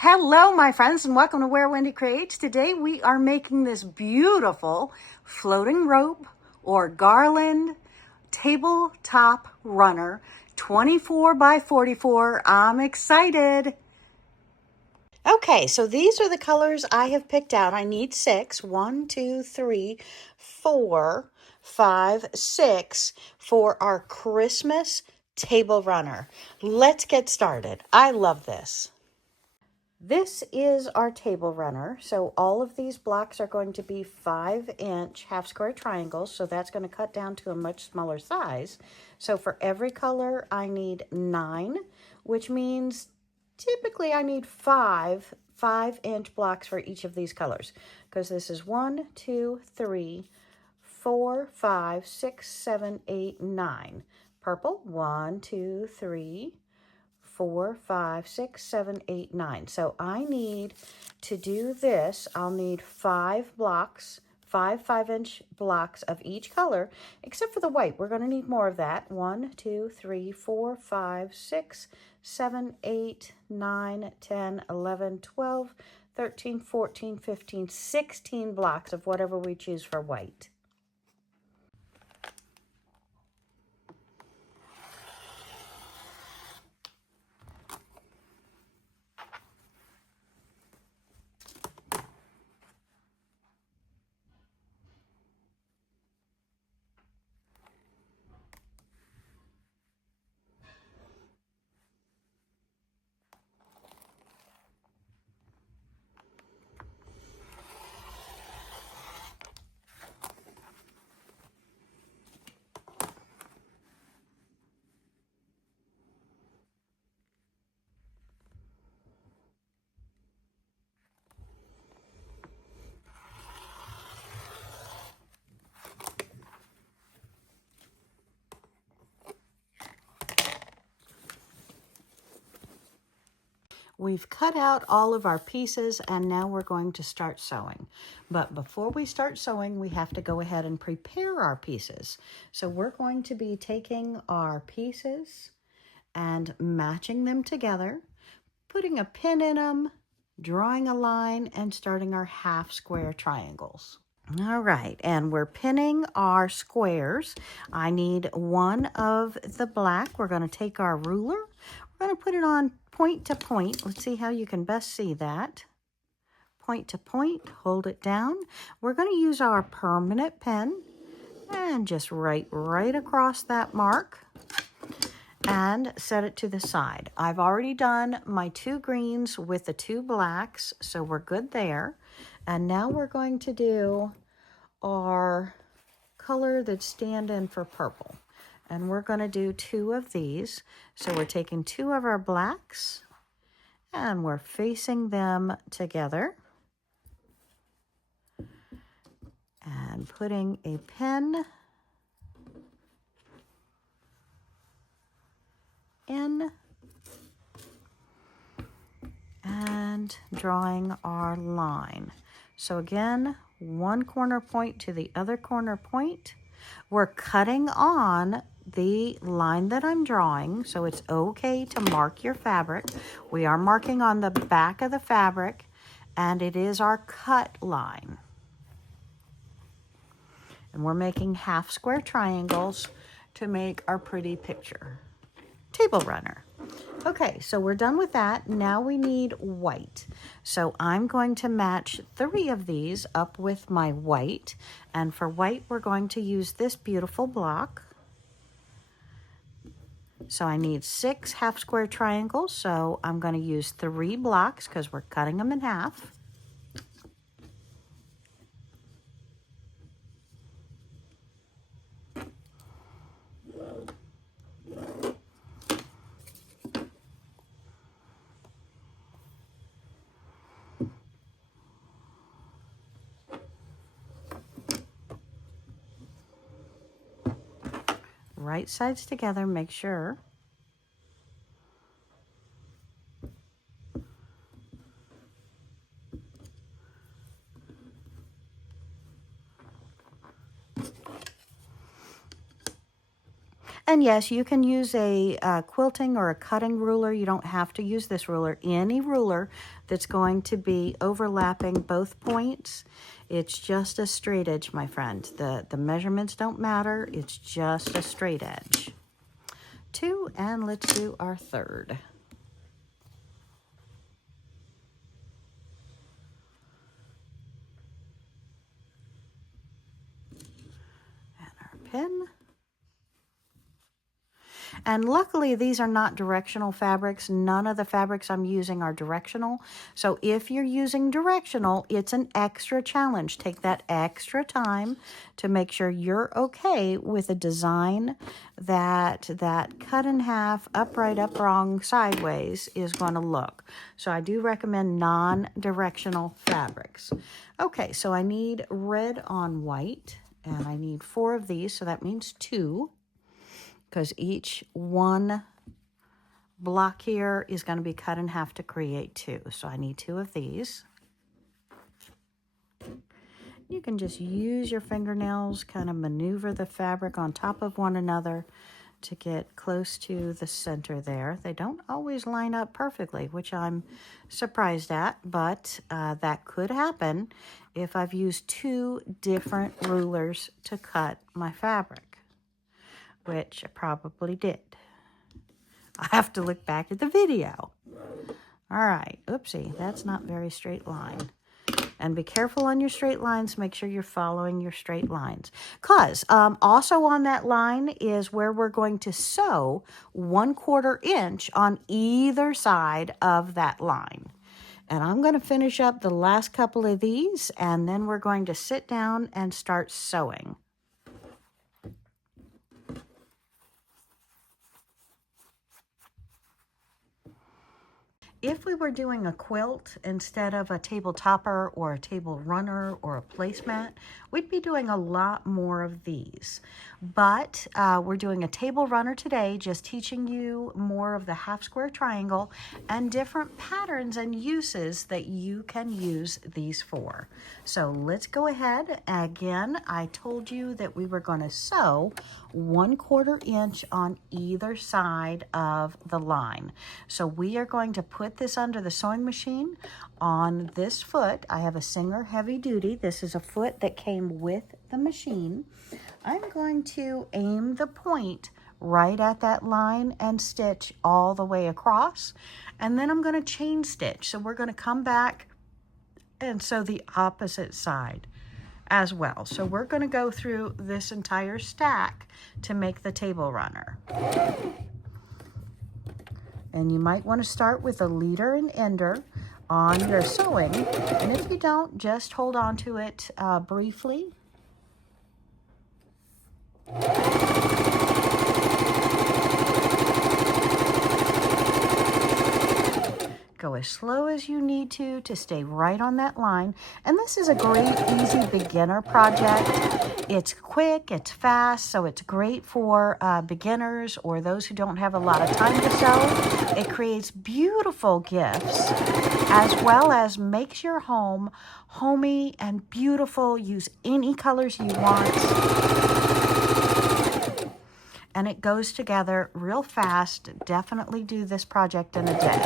Hello, my friends, and welcome to Where Wendy Creates. Today we are making this beautiful floating rope or garland tabletop runner, 24 by 44. I'm excited. Okay, so these are the colors I have picked out. I need six. 1, 2, 3, 4, 5, 6 for our Christmas table runner. Let's get started. I love this. This is our table runner. So all of these blocks are going to be 5-inch half square triangles. So that's going to cut down to a much smaller size. So for every color, I need 9, which means typically I need 5-inch blocks for each of these colors. Because this is 1, 2, 3, 4, 5, 6, 7, 8, 9. Purple, 1, 2, 3, 4, 5, 6, 7, 8, 9. So I need to do this. I'll need 5 blocks, 5-inch blocks of each color, except for the white. We're going to need more of that. 1, 2, 3, 4, 5, 6, 7, 8, 9, 10, 11, 12, 13, 14, 15, 16 blocks of whatever we choose for white. We've cut out all of our pieces and now we're going to start sewing. But before we start sewing, we have to go ahead and prepare our pieces. So we're going to be taking our pieces and matching them together, putting a pin in them, drawing a line, and starting our half square triangles. All right, and we're pinning our squares. I need one of the black. We're going to take our ruler. We're going to put it on point to point. Let's see how you can best see that. Point to point, hold it down. We're going to use our permanent pen and just write right across that mark and set it to the side. I've already done my 2 greens with the 2 blacks, so we're good there. And now we're going to do our color that's stand-in for purple. And we're going to do 2 of these. So we're taking 2 of our blacks and we're facing them together and putting a pen in and drawing our line. So again, one corner point to the other corner point. We're cutting on the line that I'm drawing, so it's okay to mark your fabric. We are marking on the back of the fabric, and it is our cut line. And we're making half square triangles to make our pretty picture. Table runner. Okay, so we're done with that. Now we need white. So I'm going to match 3 of these up with my white. And for white, we're going to use this beautiful block. So I need 6 half square triangles. So I'm going to use 3 blocks because we're cutting them in half. Right sides together, make sure. And yes, you can use a quilting or a cutting ruler. You don't have to use this ruler. Any ruler that's going to be overlapping both points, it's just a straight edge, my friend. The measurements don't matter. It's just a straight edge. 2, and let's do our third. And our pin. And luckily, these are not directional fabrics. None of the fabrics I'm using are directional. So if you're using directional, it's an extra challenge. Take that extra time to make sure you're okay with a design that cut in half, upright, up, wrong, sideways is going to look. So I do recommend non-directional fabrics. Okay, so I need red on white, and I need 4 of these, so that means 2. Because each one block here is going to be cut in half to create 2. So I need 2 of these. You can just use your fingernails, kind of maneuver the fabric on top of one another to get close to the center there. They don't always line up perfectly, which I'm surprised at, but that could happen if I've used 2 different rulers to cut my fabric, which I probably did. I have to look back at the video. All right, oopsie, that's not very straight line. And be careful on your straight lines. Make sure you're following your straight lines. Because also on that line is where we're going to sew 1/4 inch on either side of that line. And I'm going to finish up the last couple of these, and then we're going to sit down and start sewing. If we were doing a quilt instead of a table topper or a table runner or a placemat, we'd be doing a lot more of these. But we're doing a table runner today, just teaching you more of the half square triangle and different patterns and uses that you can use these for. So let's go ahead. Again, I told you that we were going to sew 1/4 inch on either side of the line. So we are going to put this under the sewing machine on this foot. I have a Singer Heavy Duty. This is a foot that came with the machine. I'm going to aim the point right at that line and stitch all the way across. And then I'm going to chain stitch. So we're going to come back and sew the opposite side as well. So we're going to go through this entire stack to make the table runner. And you might want to start with a leader and ender on your sewing. And if you don't, just hold on to it briefly. Go as slow as you need to stay right on that line. And this is a great, easy beginner project. It's quick, it's fast, so it's great for beginners or those who don't have a lot of time to sew. It creates beautiful gifts as well as makes your home homey and beautiful. Use any colors you want. And it goes together real fast. Definitely do this project in a day.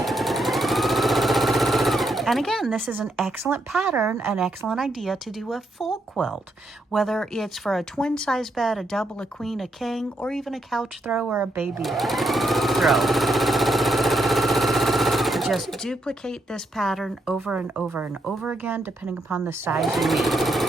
And again, this is an excellent pattern, an excellent idea to do a full quilt, whether it's for a twin size bed, a double, a queen, a king, or even a couch throw or a baby throw. Just duplicate this pattern over and over and over again, depending upon the size you need.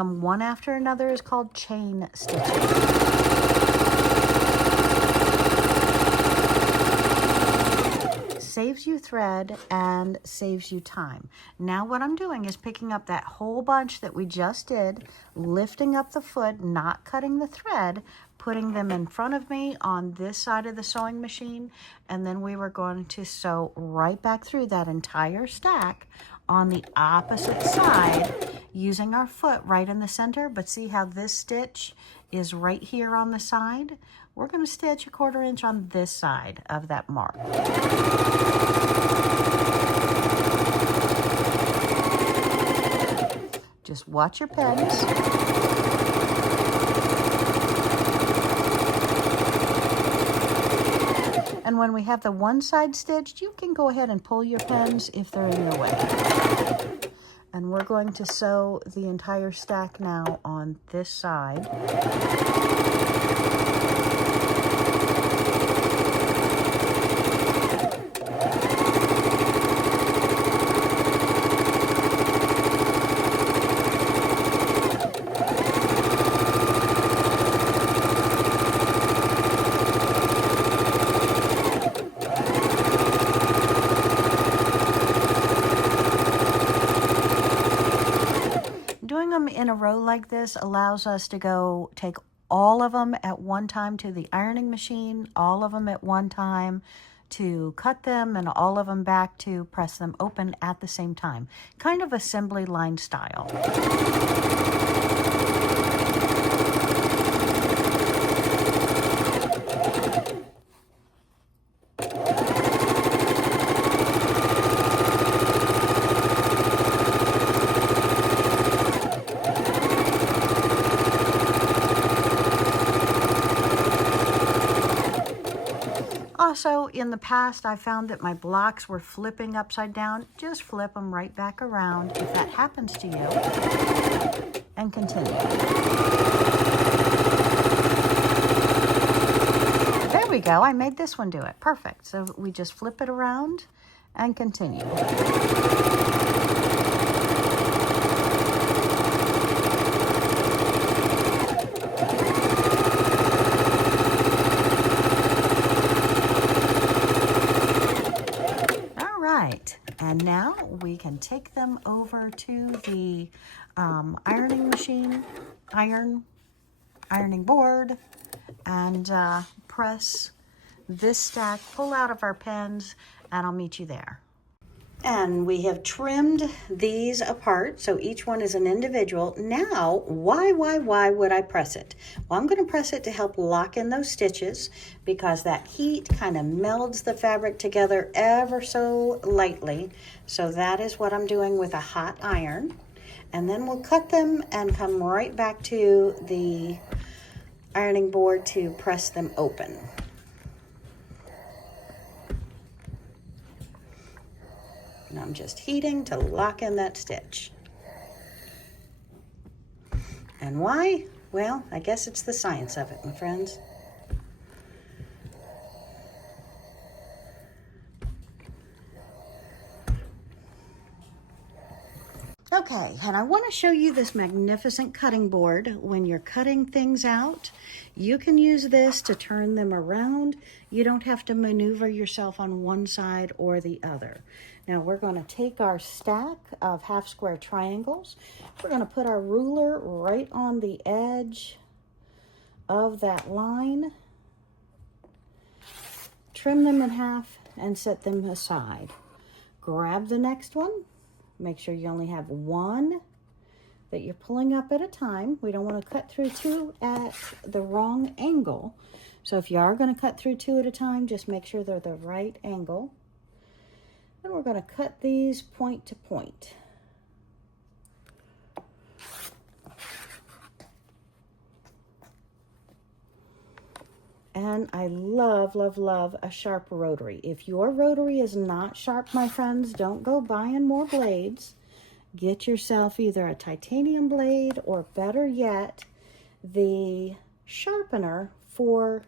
them one after another is called chain stitching. Saves you thread and saves you time. Now what I'm doing is picking up that whole bunch that we just did, lifting up the foot, not cutting the thread, putting them in front of me on this side of the sewing machine, and then we were going to sew right back through that entire stack on the opposite side using our foot right in the center. But see how this stitch is right here on the side? We're going to stitch a 1/4 inch on this side of that mark. Just watch your pens. And when we have the one side stitched, you can go ahead and pull your pens if they're in your way. And we're going to sew the entire stack now on this side. Doing them in a row like this allows us to go take all of them at one time to the ironing machine, all of them at one time to cut them, and all of them back to press them open at the same time. Kind of assembly line style. Also, in the past, I found that my blocks were flipping upside down. Just flip them right back around if that happens to you, and continue. There we go. I made this one do it. Perfect. So we just flip it around and continue. And now we can take them over to the ironing machine, ironing board, and press this stack, pull out of our pens, and I'll meet you there. And we have trimmed these apart, so each one is an individual. Now, why would I press it? Well, I'm going to press it to help lock in those stitches because that heat kind of melds the fabric together ever so lightly. So that is what I'm doing with a hot iron. And then we'll cut them and come right back to the ironing board to press them open. And I'm just heating to lock in that stitch. And why? Well, I guess it's the science of it, my friends. Okay, and I want to show you this magnificent cutting board. When you're cutting things out, you can use this to turn them around. You don't have to maneuver yourself on one side or the other. Now we're going to take our stack of half square triangles. We're going to put our ruler right on the edge of that line, trim them in half, and set them aside. Grab the next one. Make sure you only have one that you're pulling up at a time. We don't want to cut through two at the wrong angle. So if you are going to cut through two at a time, just make sure they're the right angle. And we're going to cut these point to point. And I love, love, love a sharp rotary. If your rotary is not sharp, my friends, don't go buying more blades. Get yourself either a titanium blade or, better yet, the sharpener for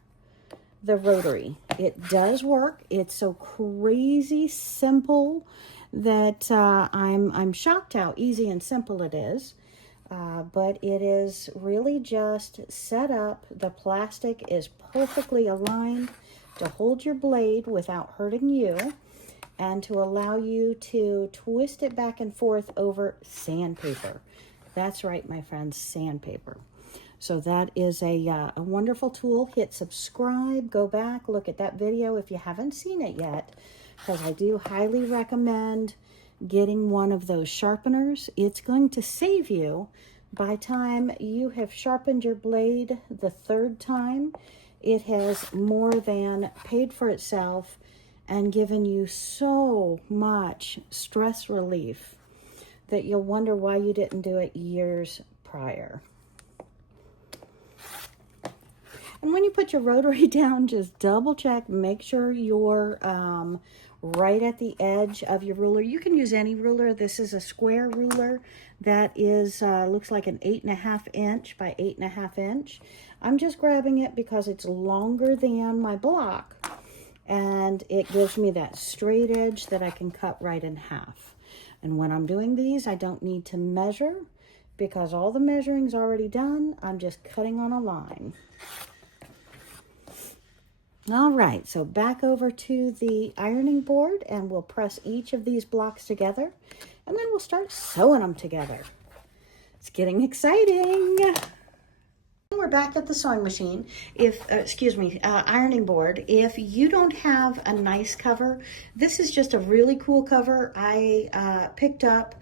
the rotary. It does work. It's so crazy simple that I'm shocked how easy and simple it is. but it is really just set up. The plastic is perfectly aligned to hold your blade without hurting you and to allow you to twist it back and forth over sandpaper. That's right, my friends, sandpaper. So that is a wonderful tool. Hit subscribe, go back, look at that video if you haven't seen it yet, because I do highly recommend getting one of those sharpeners. It's going to save you. By time you have sharpened your blade the third time, it has more than paid for itself and given you so much stress relief that you'll wonder why you didn't do it years prior. And when you put your rotary down, just double check, make sure you're right at the edge of your ruler. You can use any ruler. This is a square ruler that is looks like an 8.5 inch by 8.5 inch. I'm just grabbing it because it's longer than my block, and it gives me that straight edge that I can cut right in half. And when I'm doing these, I don't need to measure because all the measuring's already done. I'm just cutting on a line. All right, so back over to the ironing board, and we'll press each of these blocks together, and then we'll start sewing them together. It's getting exciting. We're back at the sewing machine. Ironing board. If you don't have a nice cover, this is just a really cool cover I picked up.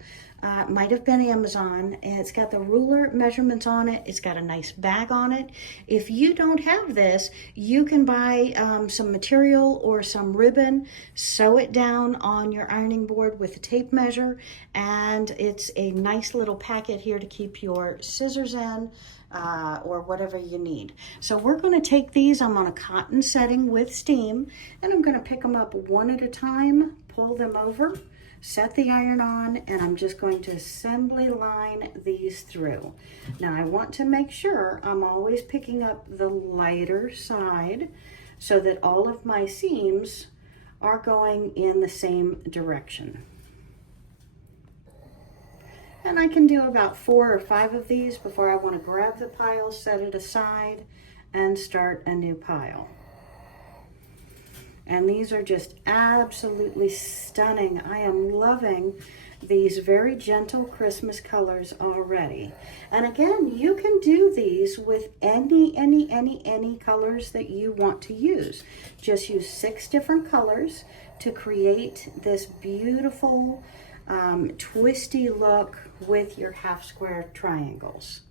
Might have been Amazon. It's got the ruler measurements on it. It's got a nice bag on it. If you don't have this, you can buy some material or some ribbon, sew it down on your ironing board with a tape measure, and it's a nice little packet here to keep your scissors in or whatever you need. So we're going to take these. I'm on a cotton setting with steam, and I'm going to pick them up one at a time, pull them over, set the iron on, and I'm just going to assembly line these through. Now I want to make sure I'm always picking up the lighter side so that all of my seams are going in the same direction. And I can do about 4 or 5 of these before I want to grab the pile, set it aside, and start a new pile. And these are just absolutely stunning. I am loving these very gentle Christmas colors already. And again, you can do these with any colors that you want to use. Just use 6 different colors to create this beautiful twisty look with your half square triangles.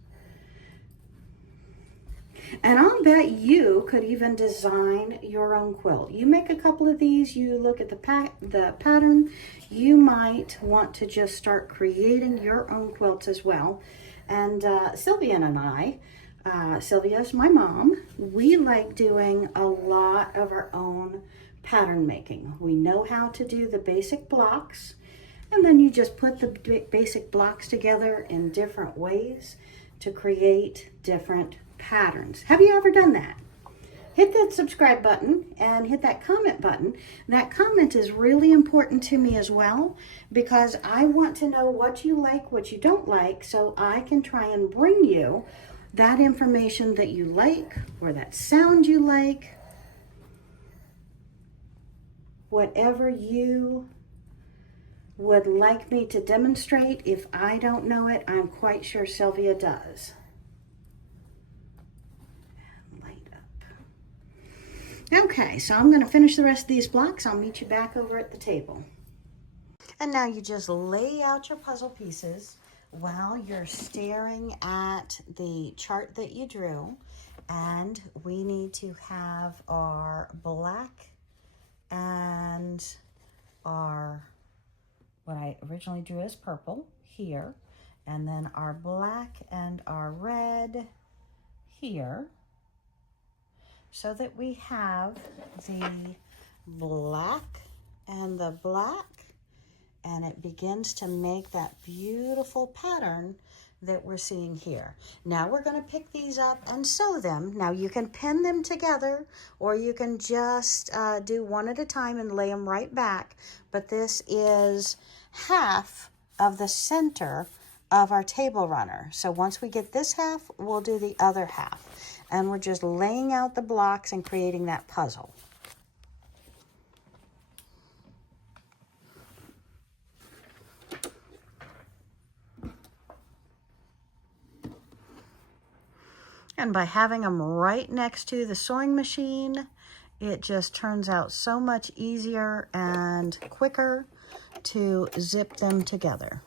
And I'll bet you could even design your own quilt. You make a couple of these, you look at the pattern, you might want to just start creating your own quilts as well. And Sylvia and I, Sylvia's my mom, we like doing a lot of our own pattern making. We know how to do the basic blocks, and then you just put the basic blocks together in different ways to create different patterns. Have you ever done that? Hit that subscribe button and hit that comment button. That comment is really important to me as well, because I want to know what you like, what you don't like, so I can try and bring you that information that you like, or that sound you like, whatever you would like me to demonstrate. If I don't know it, I'm quite sure Sylvia does. Okay, so I'm going to finish the rest of these blocks. I'll meet you back over at the table. And now you just lay out your puzzle pieces while you're staring at the chart that you drew. And we need to have our black and our, what I originally drew as purple here. And then our black and our red here, so that we have the black and the black, and it begins to make that beautiful pattern that we're seeing here. Now we're going to pick these up and sew them. Now you can pin them together, or you can just do one at a time and lay them right back, but this is half of the center of our table runner. So once we get this half, we'll do the other half. And we're just laying out the blocks and creating that puzzle. And by having them right next to the sewing machine, it just turns out so much easier and quicker to zip them together.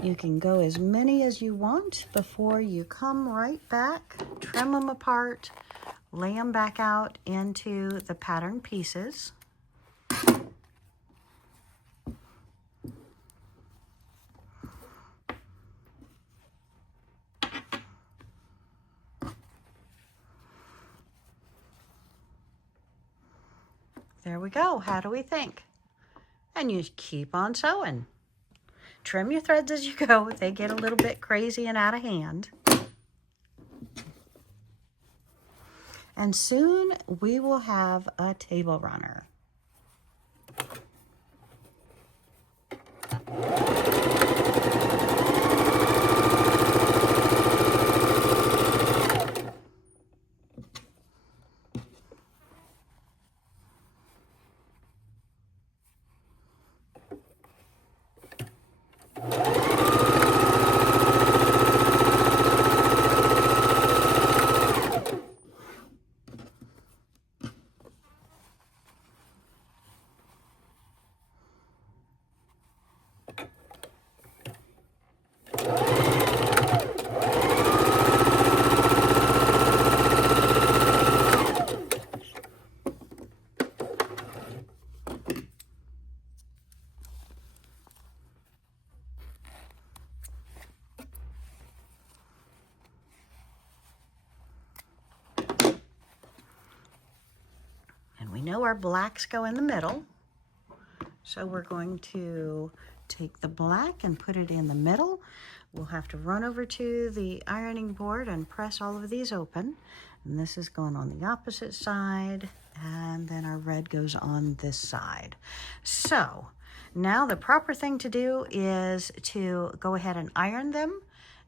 You can go as many as you want before you come right back, trim them apart, lay them back out into the pattern pieces. There we go. How do we think? And you keep on sewing. Trim your threads as you go if they get a little bit crazy and out of hand. And soon we will have a table runner. We know our blacks go in the middle, so we're going to take the black and put it in the middle. We'll have to run over to the ironing board and press all of these open. And this is going on the opposite side, and then our red goes on this side. So now the proper thing to do is to go ahead and iron them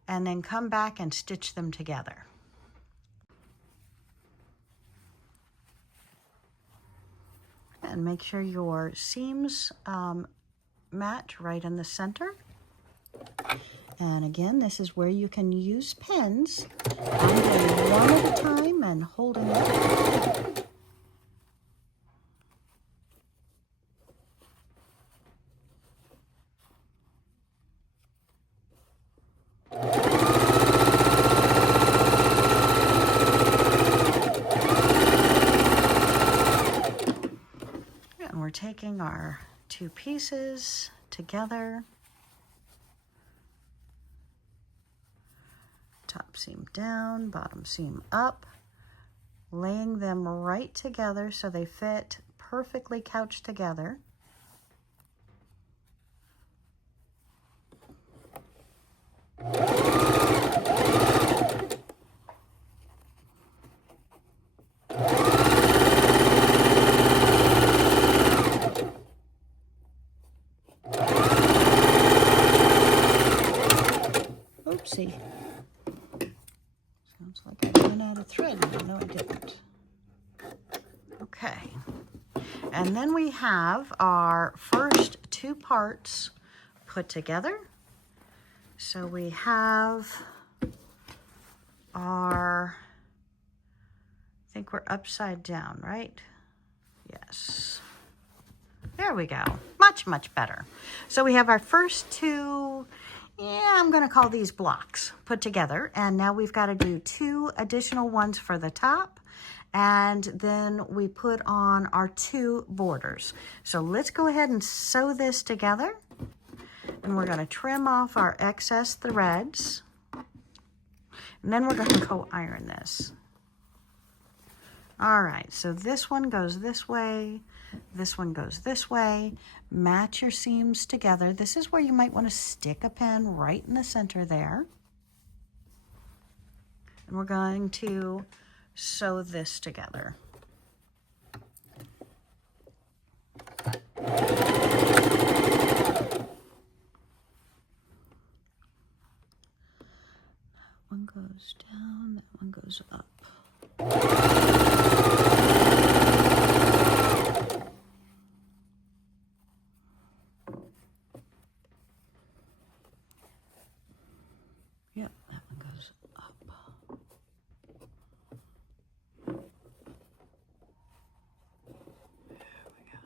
and then come back and stitch them together. And make sure your seams match right in the center. And again, this is where you can use pins. I'm doing one at a time and holding it. And we're taking our two pieces together. Top seam down, bottom seam up, laying them right together so they fit perfectly couched together. Oopsie. Sounds like I ran out of thread. No, I didn't. Okay. And then we have our first two parts put together. So we have our, I think we're upside down, right? Yes. There we go. Much, much better. So we have our first two, Yeah, I'm going to call these blocks put together. And now we've got to do 2 additional ones for the top. And then we put on our 2 borders. So let's go ahead and sew this together. And we're going to trim off our excess threads. And then we're going to go iron this. All right, so this one goes this way. This one goes this way. Match your seams together. This is where you might want to stick a pin right in the center there. And we're going to sew this together. One goes down, that one goes up. Yep, that one goes up. There we go.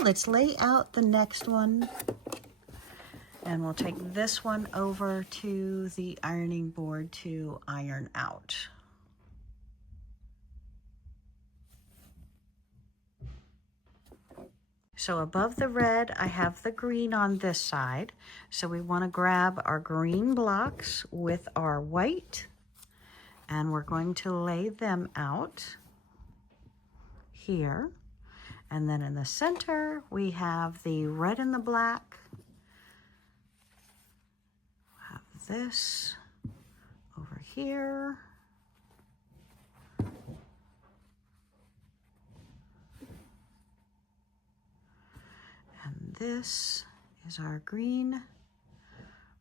Let's lay out the next one, and we'll take this one over to the ironing board to iron out. So above the red, I have the green on this side. So we want to grab our green blocks with our white, and we're going to lay them out here. And then in the center, we have the red and the black. We'll have this over here. And this is our green.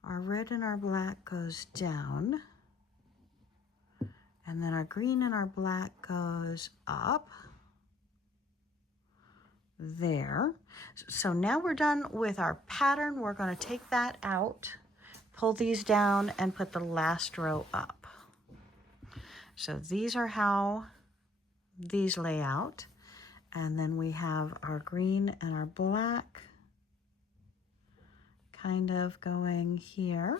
Our red and our black goes down. And then our green and our black goes up. There. So now we're done with our pattern. We're going to take that out, pull these down, and put the last row up. So these are how these lay out. And then we have our green and our black kind of going here.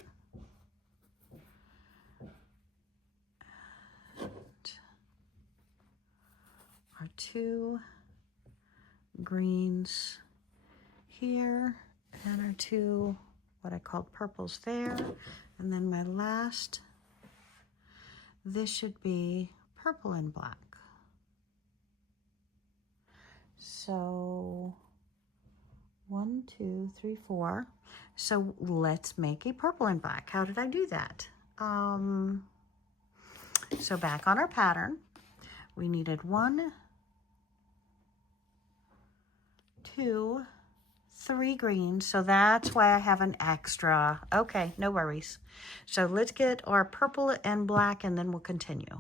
And our 2 greens here, and our 2 what I called purples there, and then my last, this should be purple and black. So 1, 2, 3, 4. So let's make a purple and black. How did I do that? So back on our pattern, we needed 1, 2, 3 greens, so that's why I have an extra. Okay, no worries. So let's get our purple and black, and then we'll continue.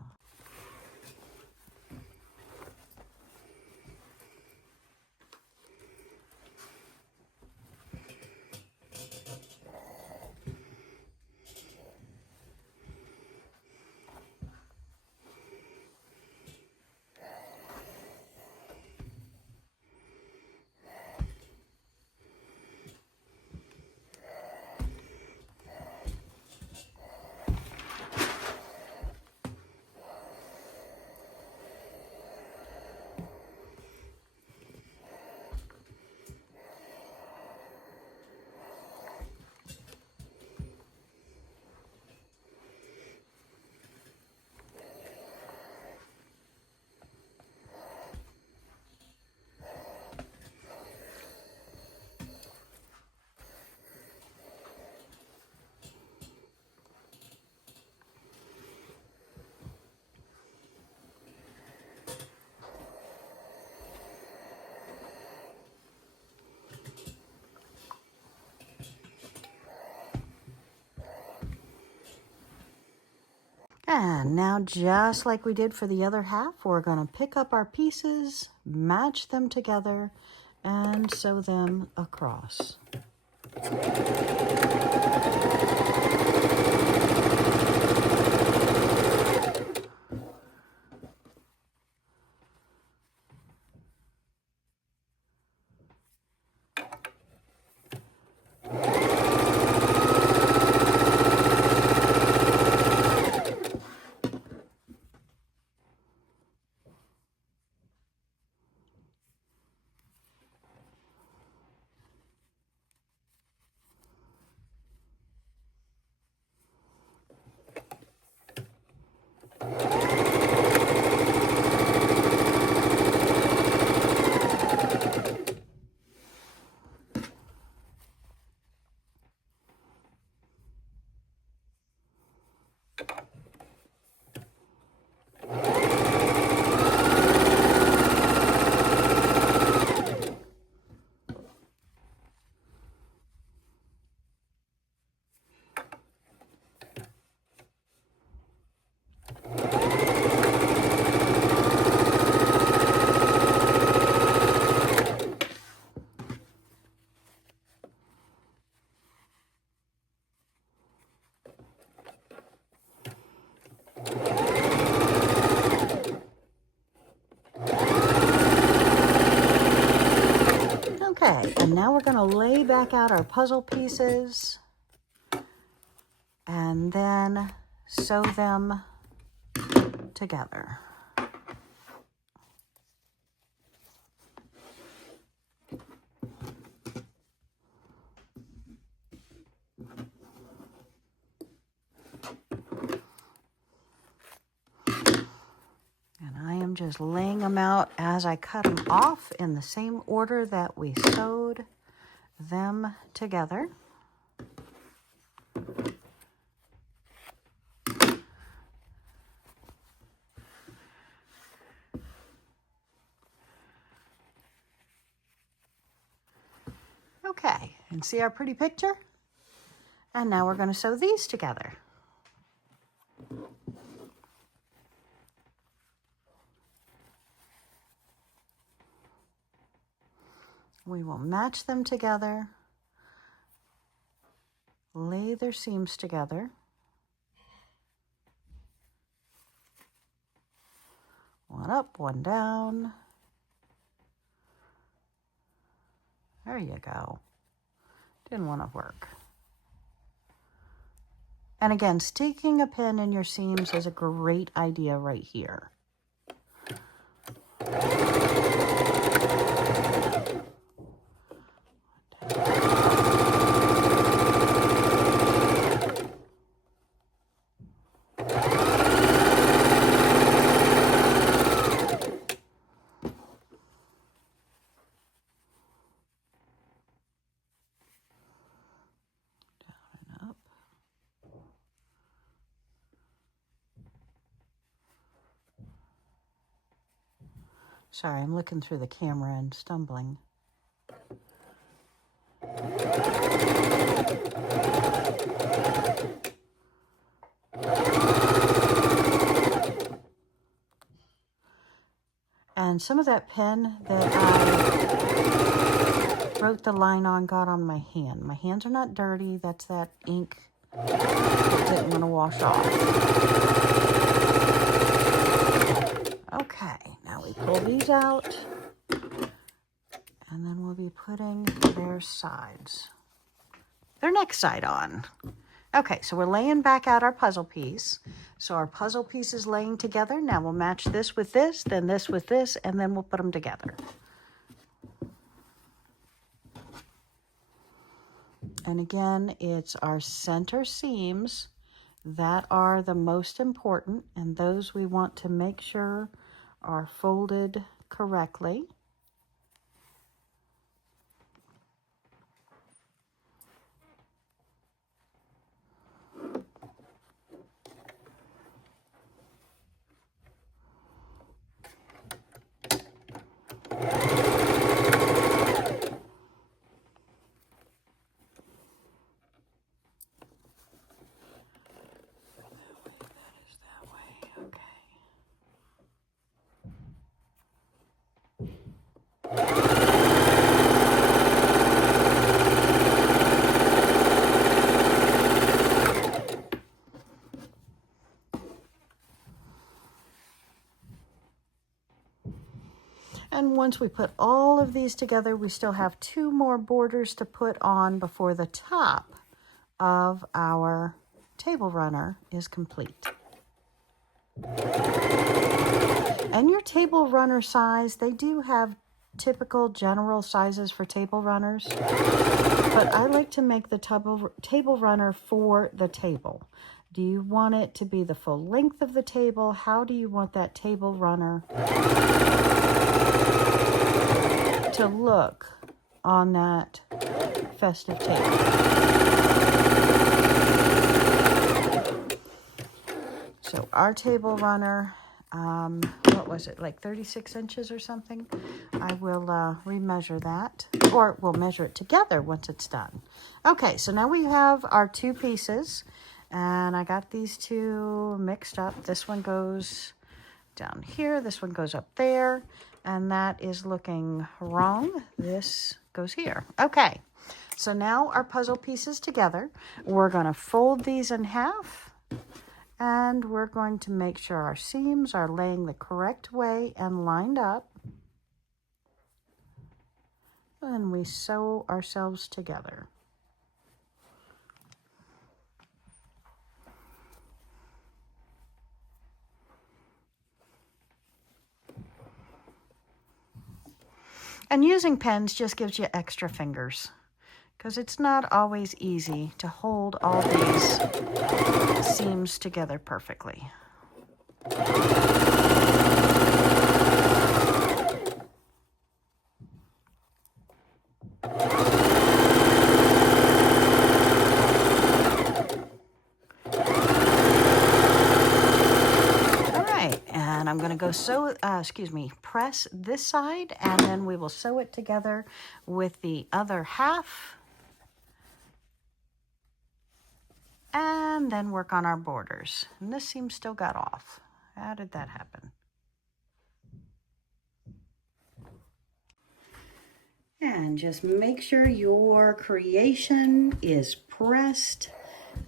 And now, just like we did for the other half, we're going to pick up our pieces, match them together, and sew them across. Okay, and now we're going to lay back out our puzzle pieces and then sew them together. Just laying them out as I cut them off in the same order that we sewed them together. Okay, and see our pretty picture? And now we're going to sew these together. We will match them together, lay their seams together, one up, one down. There you go. Didn't want to work. And again, sticking a pin in your seams is a great idea right here. Sorry, I'm looking through the camera and stumbling. And some of that pen that I wrote the line on got on my hand. My hands are not dirty. That's that ink that didn't want to wash off. Okay, now we pull these out, and then we'll be putting their next side on. Okay, so we're laying back out our puzzle piece. So our puzzle piece is laying together. Now we'll match this with this, then this with this, and then we'll put them together. And again, it's our center seams that are the most important, and those we want to make sure are folded correctly. once we put all of these together, we still have 2 more borders to put on before the top of our table runner is complete. And your table runner size, they do have typical general sizes for table runners, but I like to make the table runner for the table. Do you want it to be the full length of the table? How do you want that table runner to look on that festive table? So our table runner, what was it, like 36 inches or something? I will remeasure that, or we'll measure it together once it's done. Okay, so now we have our 2 pieces, and I got these 2 mixed up. This one goes down here, this one goes up there, and that is looking wrong. This goes here. Okay, so now our puzzle pieces together. We're going to fold these in half, and we're going to make sure our seams are laying the correct way and lined up. And we sew ourselves together. And using pens just gives you extra fingers, because it's not always easy to hold all these seams together perfectly. I'm going to go press this side, and then we will sew it together with the other half, and then work on our borders. And this seam still got off. How did that happen? And just make sure your creation is pressed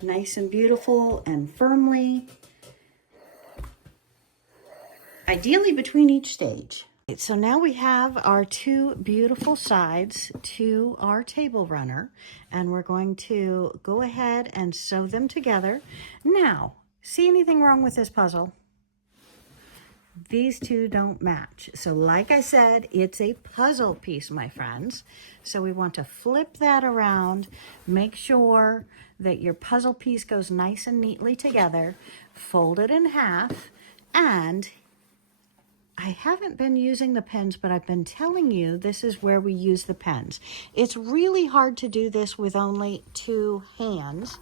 nice and beautiful and firmly, ideally between each stage. So now we have our 2 beautiful sides to our table runner, and we're going to go ahead and sew them together. Now, see anything wrong with this puzzle? These 2 don't match. So like I said, it's a puzzle piece, my friends. So we want to flip that around, make sure that your puzzle piece goes nice and neatly together, fold it in half, and I haven't been using the pens, but I've been telling you this is where we use the pens. It's really hard to do this with only 2 hands.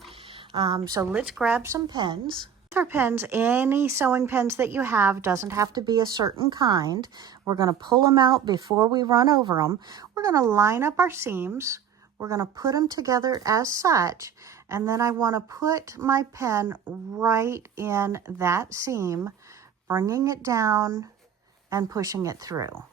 So let's grab some pens. With our pens, any sewing pens that you have, doesn't have to be a certain kind. We're going to pull them out before we run over them. We're going to line up our seams. We're going to put them together as such. And then I want to put my pen right in that seam, bringing it down and pushing it through.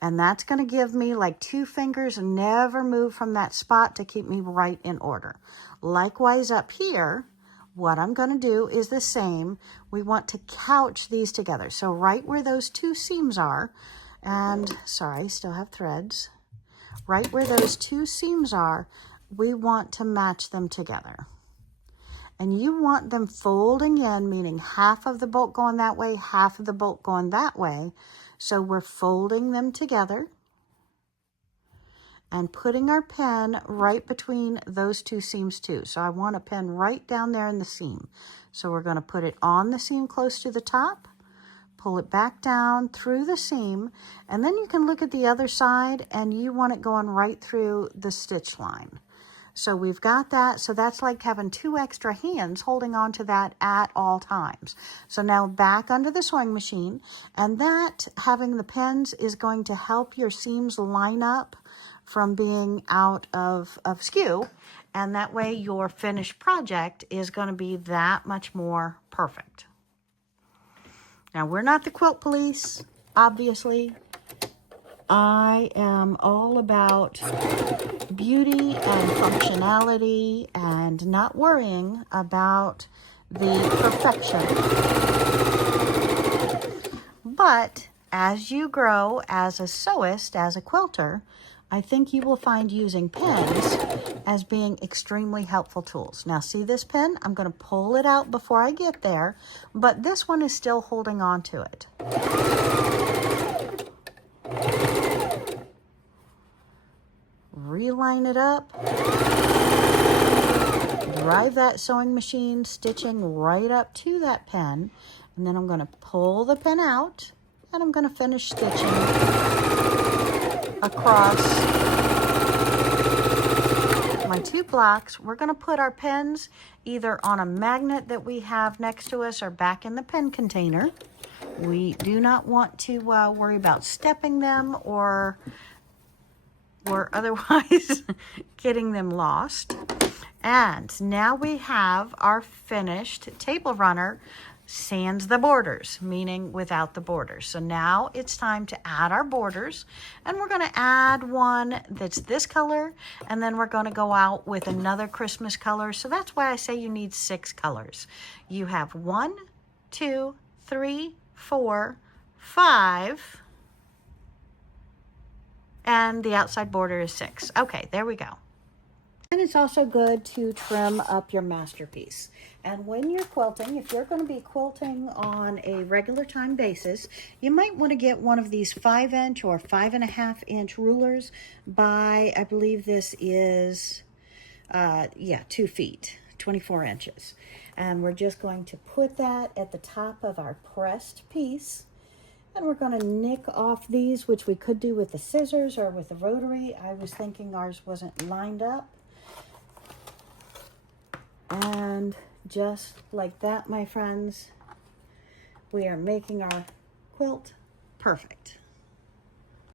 And that's going to give me like 2 fingers and never move from that spot to keep me right in order. Likewise up here, what I'm going to do is the same. We want to couch these together. So right where those 2 seams are, and sorry, still have threads. Right where those 2 seams are, we want to match them together. And you want them folding in, meaning half of the bolt going that way, half of the bolt going that way. So we're folding them together and putting our pen right between those 2 seams too. So I want a pen right down there in the seam. So we're going to put it on the seam close to the top, pull it back down through the seam, and then you can look at the other side and you want it going right through the stitch line. So we've got that. So that's like having 2 extra hands holding on to that at all times. So now back under the sewing machine, and that having the pens is going to help your seams line up from being out of skew. And that way your finished project is going to be that much more perfect. Now we're not the quilt police, obviously. I am all about beauty and functionality and not worrying about the perfection. But as you grow as a sewist, as a quilter, I think you will find using pens as being extremely helpful tools. Now see this pen? I'm going to pull it out before I get there, but this one is still holding on to it. Reline it up. Drive that sewing machine stitching right up to that pen, and then I'm going to pull the pen out and I'm going to finish stitching across my two blocks. We're going to put our pens either on a magnet that we have next to us or back in the pen container. We do not want to worry about stepping them or otherwise getting them lost. And now we have our finished table runner, sans the borders, meaning without the borders. So now it's time to add our borders, and we're going to add one that's this color, and then we're going to go out with another Christmas color. So that's why I say you need 6 colors. You have 1, 2, 3, 4, 5, and the outside border is 6. Okay, there we go. And it's also good to trim up your masterpiece. And when you're quilting, if you're going to be quilting on a regular time basis, you might want to get one of these 5-inch or 5.5-inch rulers by, I believe this is, 2 feet, 24 inches. And we're just going to put that at the top of our pressed piece. And we're going to nick off these, which we could do with the scissors or with the rotary. I was thinking ours wasn't lined up. And just like that, my friends, we are making our quilt perfect.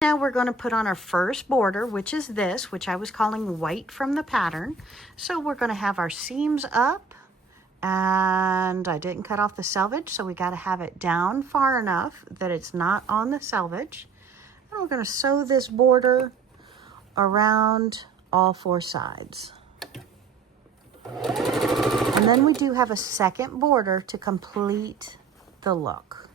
Now we're going to put on our first border, which is this, which I was calling white from the pattern. So we're going to have our seams up, and I didn't cut off the selvage, so we got to have it down far enough that it's not on the selvage. And we're going to sew this border around all 4 sides. And then we do have a second border to complete the look.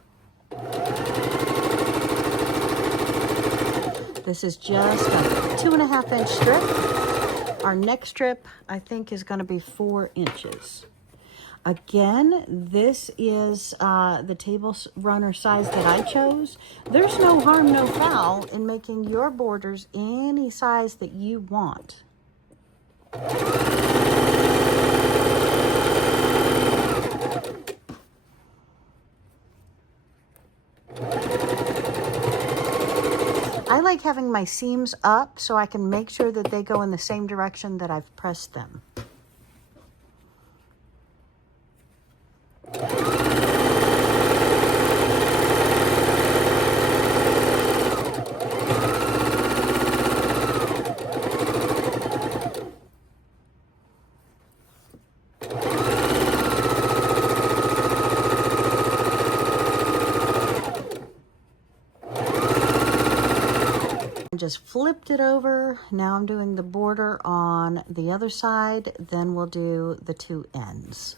This is just a 2.5-inch strip. Our next strip, I think, is going to be 4 inches. Again, this is the table runner size that I chose. There's no harm, no foul in making your borders any size that you want. I like having my seams up so I can make sure that they go in the same direction that I've pressed them. Just flipped it over. Now I'm doing the border on the other side, then we'll do the 2 ends.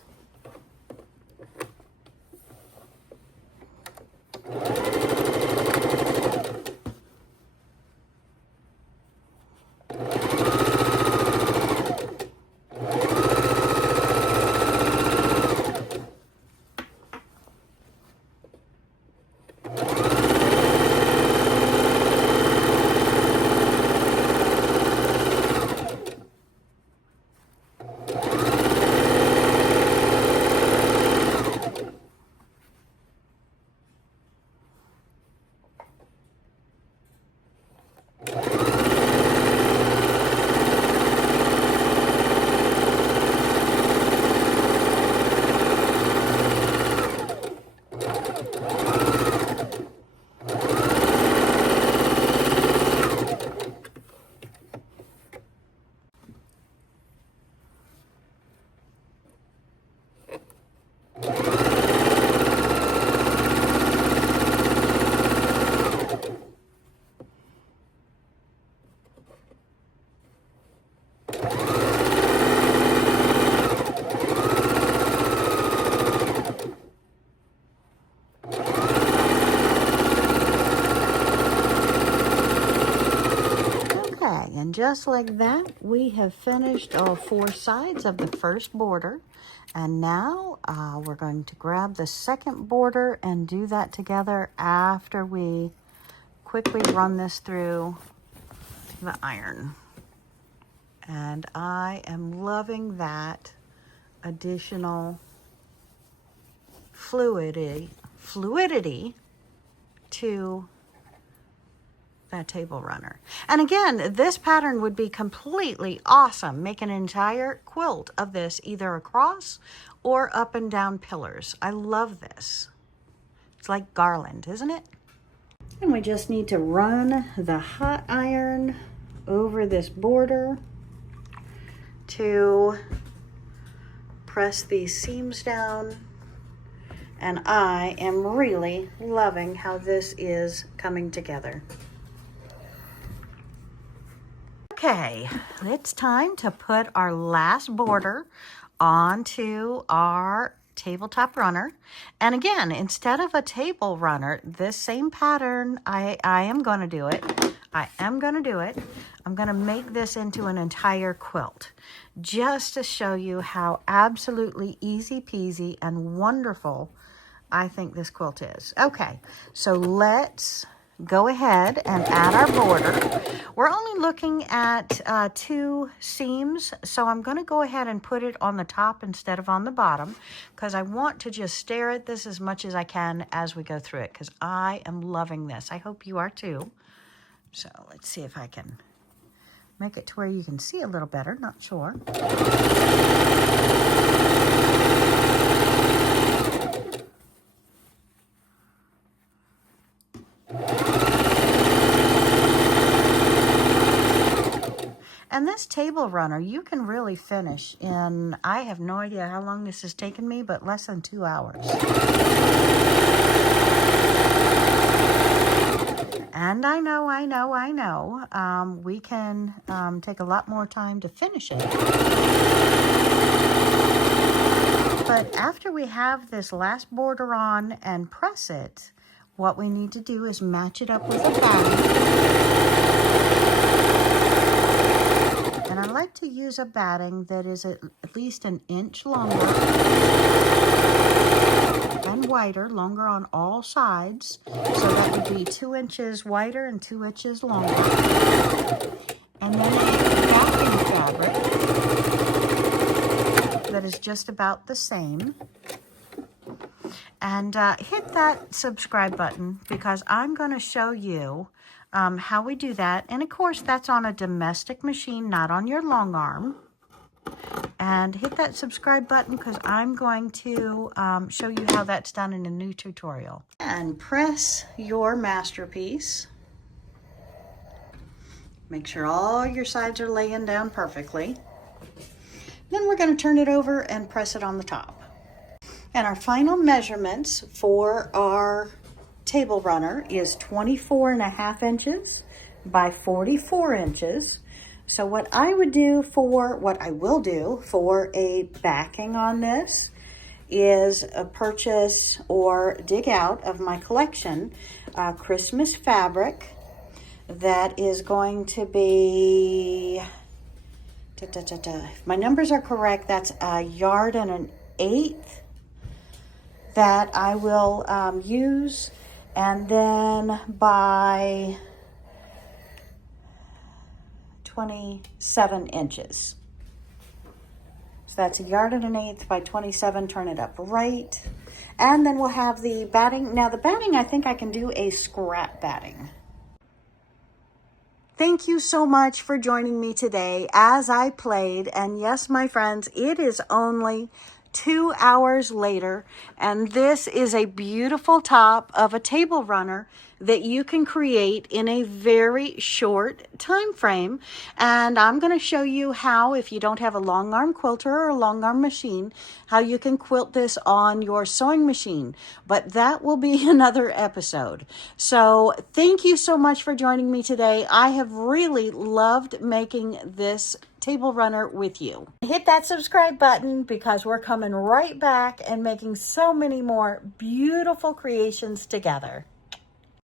just like that, we have finished all 4 sides of the first border. And now we're going to grab the second border and do that together after we quickly run this through the iron. And I am loving that additional fluidity to that table runner. And again, this pattern would be completely awesome. Make an entire quilt of this, either across or up and down pillars. I love this. It's like garland, isn't it? And we just need to run the hot iron over this border to press these seams down. And I am really loving how this is coming together. Okay, it's time to put our last border onto our tabletop runner. And again, instead of a table runner, this same pattern, I am going to do it. I'm going to make this into an entire quilt just to show you how absolutely easy peasy and wonderful I think this quilt is. Okay, so let's go ahead and add our border. We're only looking at 2 seams, so I'm going to go ahead and put it on the top instead of on the bottom, because I want to just stare at this as much as I can as we go through it, because I am loving this. I hope you are too. So let's see if I can make it to where you can see a little better. Not sure. And this table runner, you can really finish in, I have no idea how long this has taken me, but less than 2 hours. And I know, we can take a lot more time to finish it. But after we have this last border on and press it, what we need to do is match it up with a batting. And I like to use a batting that is at least an inch longer and wider, longer on all sides. So that would be 2 inches wider and 2 inches longer. And then a backing fabric that is just about the same. And hit that subscribe button, because I'm going to show you how we do that. And of course, that's on a domestic machine, not on your long arm. And hit that subscribe button, because I'm going to show you how that's done in a new tutorial. And press your masterpiece. Make sure all your sides are laying down perfectly. Then we're going to turn it over and press it on the top. And our final measurements for our table runner is 24.5 inches by 44 inches. So what I will do for a backing on this is purchase or dig out of my collection Christmas fabric that is going to be, if my numbers are correct, that's 1 1/8 yards that I will use, and then by 27 inches. So that's 1 1/8 yards by 27, turn it up right. And then we'll have the batting. Now the batting, I think I can do a scrap batting. Thank you so much for joining me today as I played. And yes, my friends, it is only 2 hours later, and this is a beautiful top of a table runner that you can create in a very short time frame. And I'm going to show you how, if you don't have a long arm quilter or a long arm machine, how you can quilt this on your sewing machine. But that will be another episode. So thank you so much for joining me today. I have really loved making this table runner with you. Hit that subscribe button, because we're coming right back and making so many more beautiful creations together.